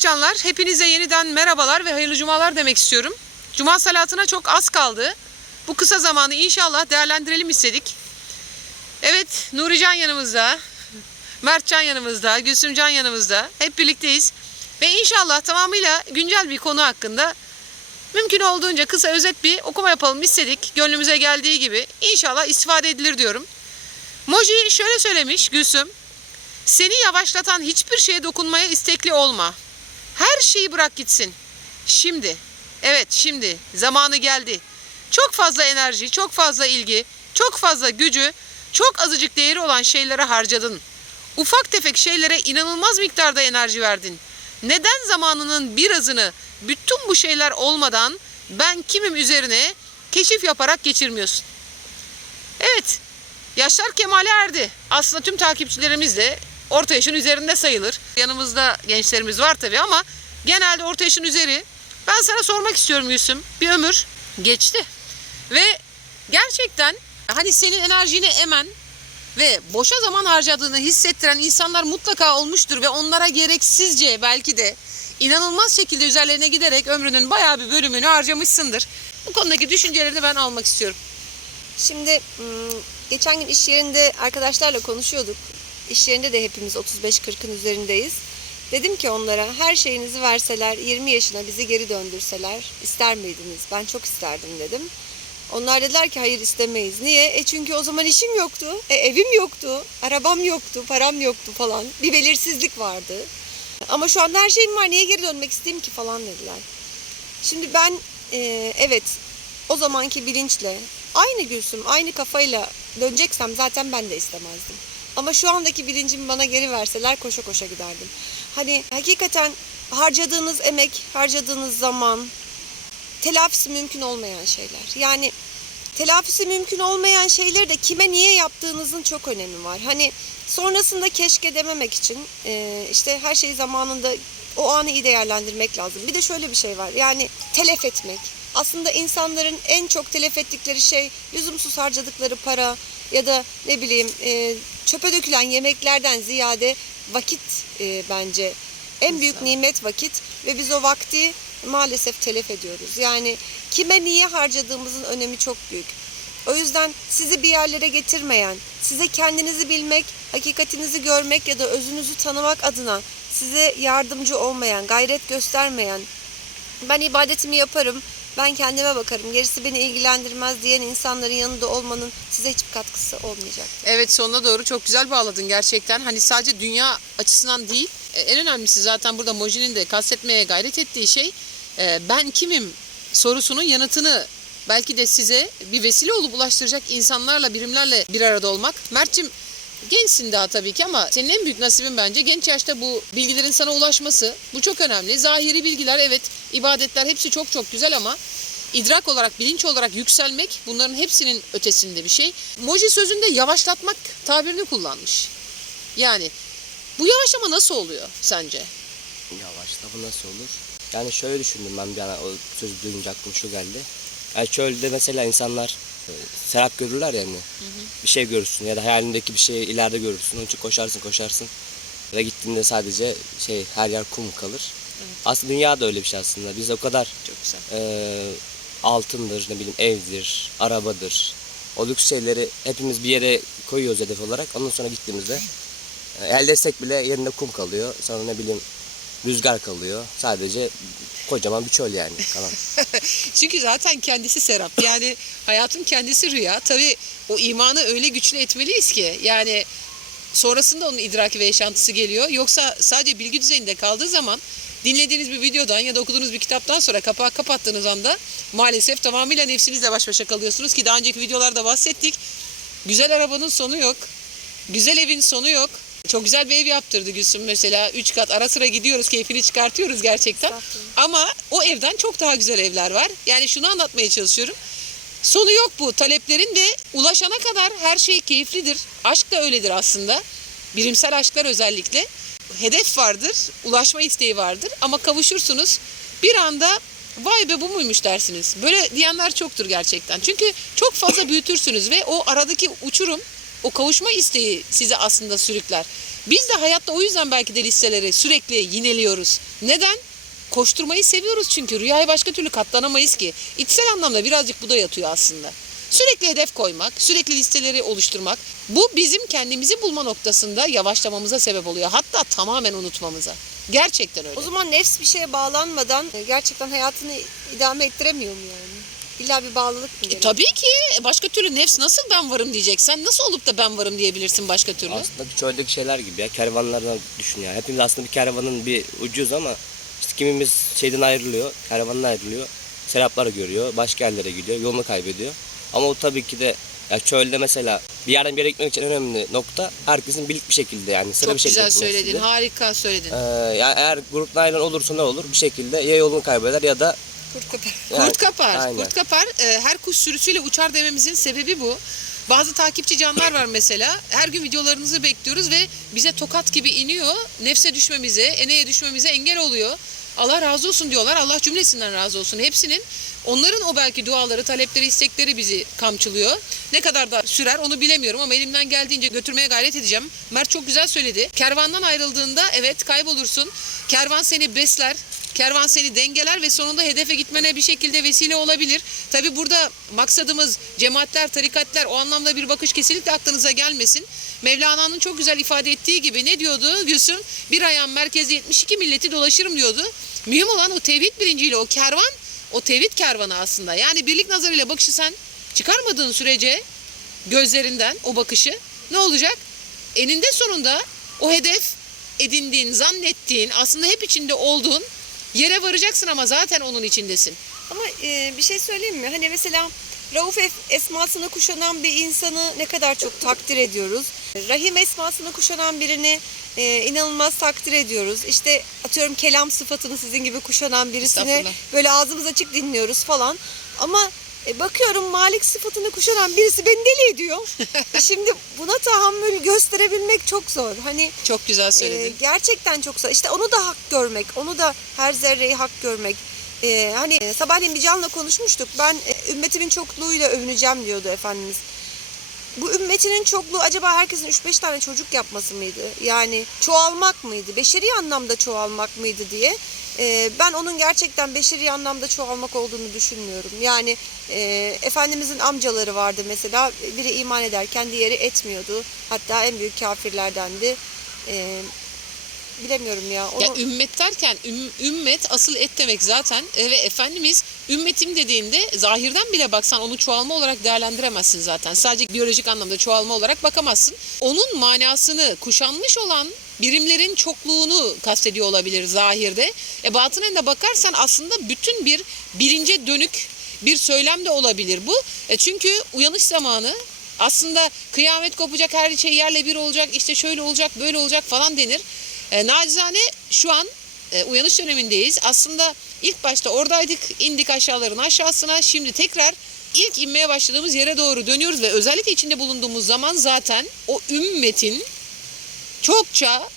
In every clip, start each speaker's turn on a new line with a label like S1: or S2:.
S1: canlar, hepinize yeniden merhabalar ve hayırlı cumalar demek istiyorum. Cuma salatına çok az kaldı. Bu kısa zamanı inşallah değerlendirelim istedik. Evet, Nurican yanımızda, Mertcan yanımızda, Gülsümcan yanımızda. Hep birlikteyiz. Ve inşallah tamamıyla güncel bir konu hakkında mümkün olduğunca kısa özet bir okuma yapalım istedik. Gönlümüze geldiği gibi. İnşallah istifade edilir diyorum. Moji şöyle söylemiş Gülsüm. Seni yavaşlatan hiçbir şeye dokunmaya istekli olma. Her şeyi bırak gitsin. Şimdi, evet şimdi zamanı geldi. Çok fazla enerji, çok fazla ilgi, çok fazla gücü, çok azıcık değeri olan şeylere harcadın. Ufak tefek şeylere inanılmaz miktarda enerji verdin. Neden zamanının birazını bütün bu şeyler olmadan ben kimim üzerine keşif yaparak geçirmiyorsun? Evet, Yaşlar kemale erdi. Aslında tüm takipçilerimiz de orta yaşın üzerinde sayılır. Yanımızda gençlerimiz var tabii ama genelde orta yaşın üzeri. Ben sana sormak istiyorum Gülsüm. Bir ömür geçti. Ve gerçekten hani senin enerjini emen ve boşa zaman harcadığını hissettiren insanlar mutlaka olmuştur ve onlara gereksizce belki de inanılmaz şekilde üzerlerine giderek ömrünün bayağı bir bölümünü harcamışsındır. Bu konudaki düşüncelerini ben almak istiyorum.
S2: Şimdi ım, geçen gün iş yerinde arkadaşlarla konuşuyorduk. İş yerinde de hepimiz 35-40'ın üzerindeyiz. Dedim ki onlara her şeyinizi verseler 20 yaşına bizi geri döndürseler ister miydiniz? Ben çok isterdim dedim. Onlar dediler ki hayır istemeyiz. Niye? E çünkü o zaman işim yoktu. E evim yoktu. Arabam yoktu. Param yoktu falan. Bir belirsizlik vardı. Ama şu anda her şeyim var. Niye geri dönmek isteyeyim ki falan dediler. Şimdi ben e, evet o zamanki bilinçle aynı Gülsüm, aynı kafayla döneceksem zaten ben de istemezdim. Ama şu andaki bilincimi bana geri verseler koşa koşa giderdim. Hani hakikaten harcadığınız emek, harcadığınız zaman telafisi mümkün olmayan şeyler. Yani telafisi mümkün olmayan şeyleri de kime niye yaptığınızın çok önemi var. Hani sonrasında keşke dememek için e, işte her şeyi zamanında o anı iyi değerlendirmek lazım. Bir de şöyle bir şey var. Yani telef etmek. Aslında insanların en çok telef ettikleri şey lüzumsuz harcadıkları para ya da ne bileyim e, çöpe dökülen yemeklerden ziyade vakit e, bence en büyük nimet vakit ve biz o vakti maalesef telef ediyoruz. Yani kime niye harcadığımızın önemi çok büyük. O yüzden sizi bir yerlere getirmeyen, size kendinizi bilmek, hakikatinizi görmek ya da özünüzü tanımak adına size yardımcı olmayan, gayret göstermeyen, ben ibadetimi yaparım, ben kendime bakarım, gerisi beni ilgilendirmez diyen insanların yanında olmanın size hiçbir katkısı olmayacak.
S1: Evet sonuna doğru çok güzel bağladın gerçekten. Hani sadece dünya açısından değil, e, en önemlisi zaten burada Moji'nin de kastetmeye gayret ettiği şey e, ben kimim sorusunun yanıtını belki de size bir vesile olup ulaştıracak insanlarla, birimlerle bir arada olmak. Mert'cim gençsin daha tabii ki ama senin en büyük nasibin bence genç yaşta bu bilgilerin sana ulaşması. Bu çok önemli. Zahiri bilgiler evet, ibadetler hepsi çok çok güzel ama idrak olarak, bilinç olarak yükselmek bunların hepsinin ötesinde bir şey. Moji sözünde yavaşlatmak tabirini kullanmış. Yani bu yavaşlama nasıl oluyor sence?
S3: Yavaşla bu nasıl olur? Yani şöyle düşündüm ben bir an o sözü duyunca aklıma şu geldi. Yani çölde mesela insanlar e, serap görürler yani. Bir şey görürsün ya da hayalindeki bir şeyi ileride görürsün. Onun için koşarsın koşarsın. Ve gittiğinde sadece şey her yer kum kalır. Aslında dünya da öyle bir şey aslında. Biz o kadar
S1: Çok güzel.
S3: e, altındır, ne bileyim evdir, arabadır. O lüks şeyleri hepimiz bir yere koyuyoruz hedef olarak. Ondan sonra gittiğimizde e, elde etsek bile yerinde kum kalıyor. Sonra ne bileyim rüzgar kalıyor. Sadece kocaman bir çöl yani kalan.
S1: Çünkü zaten kendisi serap. Yani hayatın kendisi rüya. Tabii o imanı öyle güçlü etmeliyiz ki yani sonrasında onun idraki ve yaşantısı geliyor. Yoksa sadece bilgi düzeyinde kaldığı zaman dinlediğiniz bir videodan ya da okuduğunuz bir kitaptan sonra kapağı kapattığınız anda maalesef tamamıyla nefsinizle baş başa kalıyorsunuz ki daha önceki videolarda bahsettik. Güzel arabanın sonu yok. Güzel evin sonu yok. Çok güzel bir ev yaptırdı Gülsüm mesela. Üç kat ara sıra gidiyoruz, keyfini çıkartıyoruz gerçekten. Ama o evden çok daha güzel evler var. Yani şunu anlatmaya çalışıyorum. Sonu yok bu taleplerin ve ulaşana kadar her şey keyiflidir. Aşk da öyledir aslında. Birimsel aşklar özellikle. Hedef vardır, ulaşma isteği vardır ama kavuşursunuz. Bir anda vay be bu muymuş dersiniz. Böyle diyenler çoktur gerçekten. Çünkü çok fazla büyütürsünüz ve o aradaki uçurum o kavuşma isteği sizi aslında sürükler. Biz de hayatta o yüzden belki de listeleri sürekli yineliyoruz. Neden? Koşturmayı seviyoruz çünkü rüyaya başka türlü katlanamayız ki. İçsel anlamda birazcık bu da yatıyor aslında. Sürekli hedef koymak, sürekli listeleri oluşturmak bu bizim kendimizi bulma noktasında yavaşlamamıza sebep oluyor. Hatta tamamen unutmamıza. Gerçekten öyle.
S2: O zaman nefs bir şeye bağlanmadan e, gerçekten hayatını idame ettiremiyor mu yani? İlla bir bağlılık mı
S1: E,
S2: gerekiyor?
S1: tabii ki başka türlü nefs nasıl ben varım diyecek. Sen nasıl olup da ben varım diyebilirsin başka türlü?
S3: Aslında çöldeki şeyler gibi ya kervanlardan düşün ya. Hepimiz aslında bir kervanın bir ucuyuz ama işte kimimiz şeyden ayrılıyor, kervandan ayrılıyor. Seraplar görüyor, başka yerlere gidiyor, yolunu kaybediyor. Ama o tabii ki de ya çölde mesela bir yerden bir yere gitmek için önemli nokta herkesin birlik bir şekilde yani sıra
S1: Çok
S3: bir şekilde
S1: güzel
S3: gitmesidir.
S1: söyledin. Harika söyledin.
S3: Ee, ya eğer gruptan ayrılan olursa ne olur? Bir şekilde ya yolunu kaybeder ya da
S2: Kurt kadar.
S3: yani-
S1: Kurt kapar.
S3: Aynen.
S1: Kurt kapar. Ee, her kuş sürüsüyle uçar dememizin sebebi bu. Bazı takipçi canlar var mesela. Her gün videolarınızı bekliyoruz ve bize tokat gibi iniyor. Nefse düşmemize, eneye düşmemize engel oluyor. Allah razı olsun diyorlar. Allah cümlesinden razı olsun. Hepsinin onların o belki duaları, talepleri, istekleri bizi kamçılıyor. Ne kadar da sürer onu bilemiyorum ama elimden geldiğince götürmeye gayret edeceğim. Mert çok güzel söyledi. Kervandan ayrıldığında evet kaybolursun. Kervan seni besler. Kervan seni dengeler ve sonunda hedefe gitmene bir şekilde vesile olabilir. Tabi burada maksadımız cemaatler, tarikatlar o anlamda bir bakış kesinlikle aklınıza gelmesin. Mevlana'nın çok güzel ifade ettiği gibi ne diyordu Gülsüm? Bir ayağım merkezde 72 milleti dolaşırım diyordu. Mühim olan o tevhid bilinciyle o kervan, o tevhid kervanı aslında. Yani birlik nazarıyla bakışı sen çıkarmadığın sürece gözlerinden o bakışı ne olacak? Eninde sonunda o hedef edindiğin, zannettiğin, aslında hep içinde olduğun yere varacaksın ama zaten onun içindesin.
S2: Ama e, bir şey söyleyeyim mi? Hani mesela Rauf es- esmasını kuşanan bir insanı ne kadar çok takdir ediyoruz. Rahim esmasını kuşanan birini e, inanılmaz takdir ediyoruz. İşte atıyorum kelam sıfatını sizin gibi kuşanan birisine böyle ağzımız açık dinliyoruz falan. Ama e, bakıyorum Malik sıfatını kuşanan birisi beni deli ediyor. E, Şimdi buna tahammül gösterebilmek çok zor. Hani
S1: Çok güzel
S2: ee,
S1: söyledin.
S2: gerçekten çok zor. İşte onu da hak görmek, onu da her zerreyi hak görmek. Ee, hani e, sabahleyin bir canla konuşmuştuk. Ben e, ümmetimin çokluğuyla övüneceğim diyordu Efendimiz. Bu ümmetinin çokluğu acaba herkesin 3-5 tane çocuk yapması mıydı? Yani çoğalmak mıydı? Beşeri anlamda çoğalmak mıydı diye. Ee, ben onun gerçekten beşeri anlamda çoğalmak olduğunu düşünmüyorum. Yani e, Efendimizin amcaları vardı mesela. Biri iman ederken diğeri etmiyordu. Hatta en büyük kafirlerdendi. Ee, bilemiyorum ya. Onu...
S1: Ya ümmet derken üm- ümmet asıl et demek zaten E, ve Efendimiz ümmetim dediğinde zahirden bile baksan onu çoğalma olarak değerlendiremezsin zaten. Sadece biyolojik anlamda çoğalma olarak bakamazsın. Onun manasını kuşanmış olan birimlerin çokluğunu kastediyor olabilir zahirde. E batınen de bakarsan aslında bütün bir bilince dönük bir söylem de olabilir bu. E çünkü uyanış zamanı aslında kıyamet kopacak her şey yerle bir olacak işte şöyle olacak böyle olacak falan denir. E, nacizane şu an e, uyanış dönemindeyiz. Aslında ilk başta oradaydık indik aşağıların aşağısına şimdi tekrar ilk inmeye başladığımız yere doğru dönüyoruz ve özellikle içinde bulunduğumuz zaman zaten o ümmetin çokça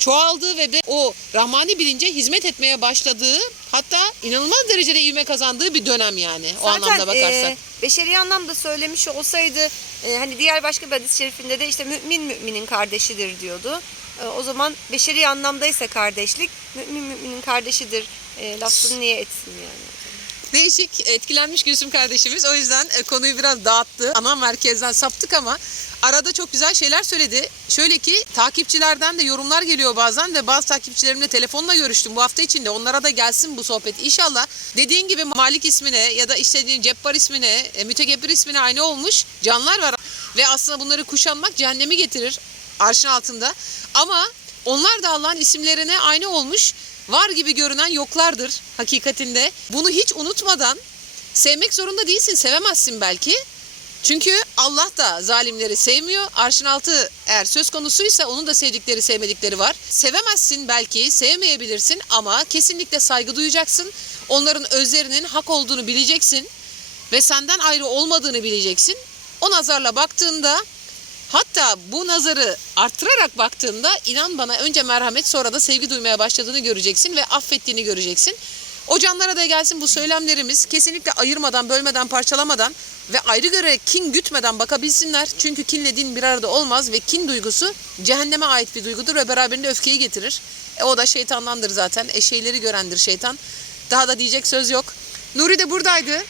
S1: çoğaldığı ve de o rahmani bilince hizmet etmeye başladığı hatta inanılmaz derecede ivme kazandığı bir dönem yani o anlamda bakarsak.
S2: e, beşeri anlamda söylemiş olsaydı e, hani diğer başka bir hadis-i şerifinde de işte mümin müminin kardeşidir diyordu. E, o zaman beşeri anlamdaysa kardeşlik mümin müminin kardeşidir e, lafını niye etsin?
S1: Değişik etkilenmiş Gülsüm kardeşimiz. O yüzden e, konuyu biraz dağıttı. Ana merkezden saptık ama arada çok güzel şeyler söyledi. Şöyle ki takipçilerden de yorumlar geliyor bazen ve bazı takipçilerimle telefonla görüştüm bu hafta içinde. Onlara da gelsin bu sohbet. İnşallah dediğin gibi Malik ismine ya da işte Cebbar ismine, e, Mütekebbir ismine aynı olmuş canlar var. Ve aslında bunları kuşanmak cehennemi getirir arşın altında. Ama onlar da Allah'ın isimlerine aynı olmuş var gibi görünen yoklardır hakikatinde. Bunu hiç unutmadan sevmek zorunda değilsin, sevemezsin belki. Çünkü Allah da zalimleri sevmiyor. Arşın altı eğer söz konusuysa onun da sevdikleri sevmedikleri var. Sevemezsin belki, sevmeyebilirsin ama kesinlikle saygı duyacaksın. Onların özlerinin hak olduğunu bileceksin ve senden ayrı olmadığını bileceksin. O nazarla baktığında Hatta bu nazarı arttırarak baktığında inan bana önce merhamet sonra da sevgi duymaya başladığını göreceksin ve affettiğini göreceksin. O canlara da gelsin bu söylemlerimiz. Kesinlikle ayırmadan, bölmeden, parçalamadan ve ayrı göre kin gütmeden bakabilsinler. Çünkü kinle din bir arada olmaz ve kin duygusu cehenneme ait bir duygudur ve beraberinde öfkeyi getirir. E, o da şeytandandır zaten. Eşeğleri görendir şeytan. Daha da diyecek söz yok. Nuri de buradaydı.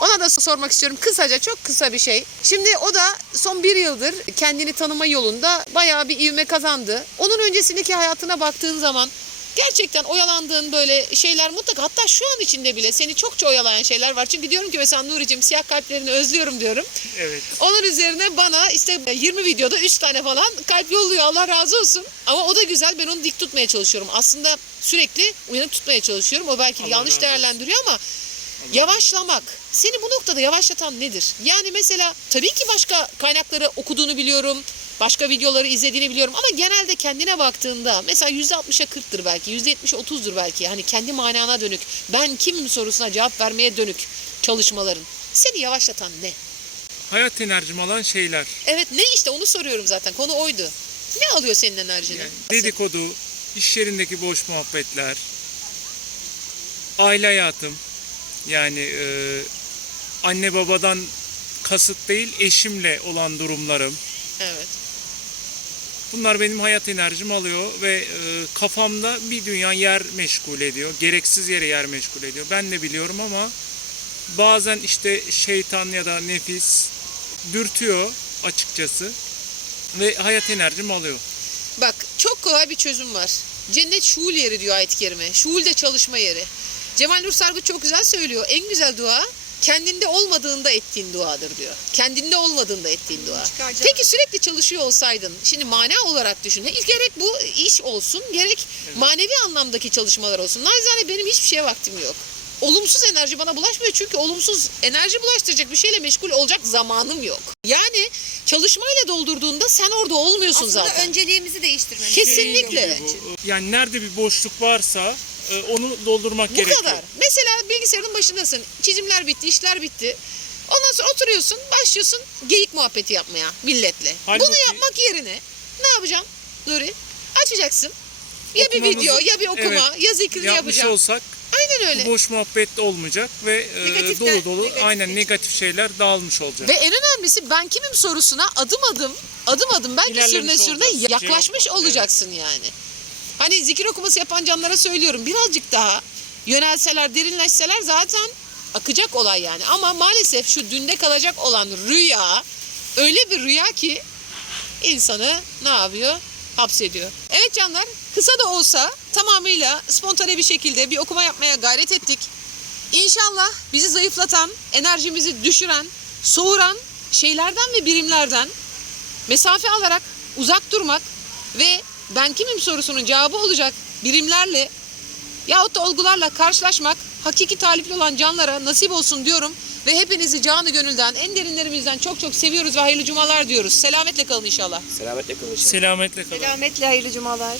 S1: Ona da sormak istiyorum kısaca çok kısa bir şey. Şimdi o da son bir yıldır kendini tanıma yolunda bayağı bir ivme kazandı. Onun öncesindeki hayatına baktığın zaman gerçekten oyalandığın böyle şeyler mutlaka hatta şu an içinde bile seni çokça oyalayan şeyler var. Çünkü diyorum ki mesela Nuri'cim siyah kalplerini özlüyorum diyorum.
S4: Evet.
S1: Onun üzerine bana işte 20 videoda 3 tane falan kalp yolluyor Allah razı olsun. Ama o da güzel ben onu dik tutmaya çalışıyorum. Aslında sürekli uyanık tutmaya çalışıyorum. O belki
S4: Allah
S1: yanlış değerlendiriyor ama yavaşlamak. Seni bu noktada yavaşlatan nedir? Yani mesela tabii ki başka kaynakları okuduğunu biliyorum. Başka videoları izlediğini biliyorum ama genelde kendine baktığında mesela %60'a 40'tır belki, %70'e 30'dur belki. Hani kendi manana dönük, ben kimim sorusuna cevap vermeye dönük çalışmaların. Seni yavaşlatan ne?
S4: Hayat enerjim alan şeyler.
S1: Evet ne işte onu soruyorum zaten. Konu oydu. Ne alıyor senin enerjini?
S4: Yani dedikodu, iş yerindeki boş muhabbetler, aile hayatım. Yani e, anne babadan kasıt değil eşimle olan durumlarım.
S1: Evet.
S4: Bunlar benim hayat enerjimi alıyor ve e, kafamda bir dünya yer meşgul ediyor. Gereksiz yere yer meşgul ediyor. Ben de biliyorum ama bazen işte şeytan ya da nefis dürtüyor açıkçası ve hayat enerjimi alıyor.
S1: Bak çok kolay bir çözüm var. Cennet şuul yeri diyor ayet-i kerime. Şuul de çalışma yeri. Cemal Nur Sargıç çok güzel söylüyor. En güzel dua kendinde olmadığında ettiğin duadır diyor. Kendinde olmadığında ettiğin dua.
S2: Çıkaracağım.
S1: Peki sürekli çalışıyor olsaydın, şimdi mana olarak düşün. Gerek bu iş olsun, gerek manevi anlamdaki çalışmalar olsun. Naizane benim hiçbir şeye vaktim yok. Olumsuz enerji bana bulaşmıyor çünkü olumsuz enerji bulaştıracak bir şeyle meşgul olacak zamanım yok. Yani çalışmayla doldurduğunda sen orada olmuyorsun
S2: Aslında
S1: zaten.
S2: önceliğimizi değiştirmemiz.
S1: Kesinlikle.
S4: Şey Yani nerede bir boşluk varsa e, onu doldurmak
S1: Bu
S4: gerekiyor.
S1: kadar. Mesela bilgisayarın başındasın. Çizimler bitti, işler bitti. Ondan sonra oturuyorsun, başlıyorsun geyik muhabbeti yapmaya milletle.
S4: Halbuki-
S1: Bunu yapmak yerine ne yapacaksın Nuri? Açacaksın. Ya bir video, ya bir okuma, ya zikrini yapacaksın.
S4: olsak
S1: Aynen öyle.
S4: bu boş muhabbet olmayacak ve e, dolu dolu
S2: negatif
S4: aynen negatif şeyler dağılmış olacak.
S1: Ve en önemlisi ben kimim sorusuna adım adım, adım adım belki
S4: İlerlemiş
S1: sürüne sürüne yaklaşmış
S4: Cevap-
S1: olacaksın yani. Hani zikir okuması yapan canlara söylüyorum birazcık daha yönelseler, derinleşseler zaten akacak olay yani. Ama maalesef şu dünde kalacak olan rüya öyle bir rüya ki insanı ne yapıyor? Hapsediyor. Evet canlar kısa da olsa tamamıyla spontane bir şekilde bir okuma yapmaya gayret ettik. İnşallah bizi zayıflatan, enerjimizi düşüren, soğuran şeylerden ve birimlerden mesafe alarak uzak durmak ve ben kimim sorusunun cevabı olacak birimlerle yahut da olgularla karşılaşmak hakiki talipli olan canlara nasip olsun diyorum ve hepinizi canı gönülden en derinlerimizden çok çok seviyoruz ve hayırlı cumalar diyoruz. Selametle kalın inşallah.
S3: Selametle kalın.
S4: Selametle kalın.
S2: Selametle hayırlı cumalar.